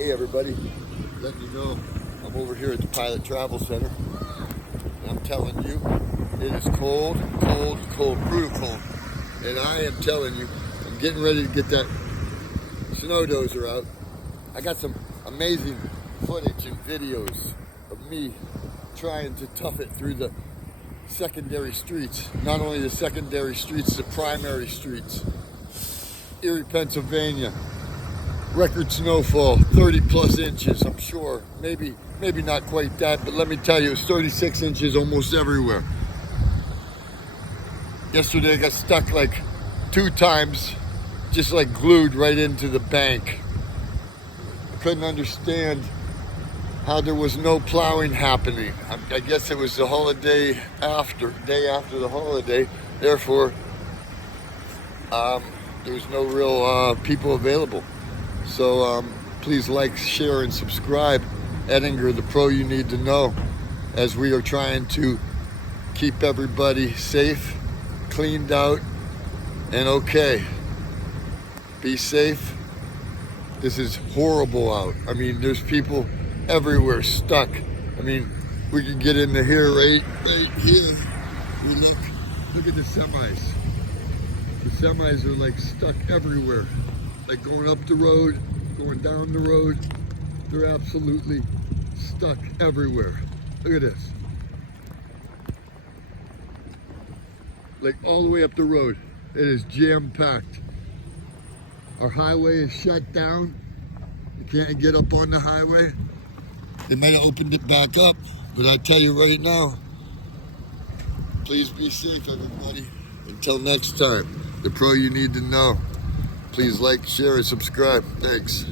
Hey everybody, letting you know I'm over here at the Pilot Travel Center, and I'm telling you, it is cold, cold, cold, brutal cold. And I am telling you, I'm getting ready to get that snow dozer out. I got some amazing footage and videos of me trying to tough it through the secondary streets. Not only the secondary streets, the primary streets. Erie, Pennsylvania. Record snowfall, 30 plus inches, I'm sure. Maybe not quite that, but let me tell you, it's 36 inches almost everywhere. Yesterday I got stuck like 2 times, just like glued right into the bank. I couldn't understand how there was no plowing happening. I guess it was the day after the holiday, therefore there was no real people available. So please like, share, and subscribe. Ettinger, the pro you need to know, as we are trying to keep everybody safe, cleaned out, and okay. Be safe. This is horrible out. I mean, there's people everywhere stuck. I mean, we can get into here right here. We look at the semis. The semis are like stuck everywhere. Like going up the road, going down the road. They're absolutely stuck everywhere. Look at this. Like all the way up the road. It is jam-packed. Our highway is shut down. You can't get up on the highway. They might have opened it back up, but I tell you right now, please be safe, everybody. Until next time, the pro you need to know. Please like, share, and subscribe. Thanks.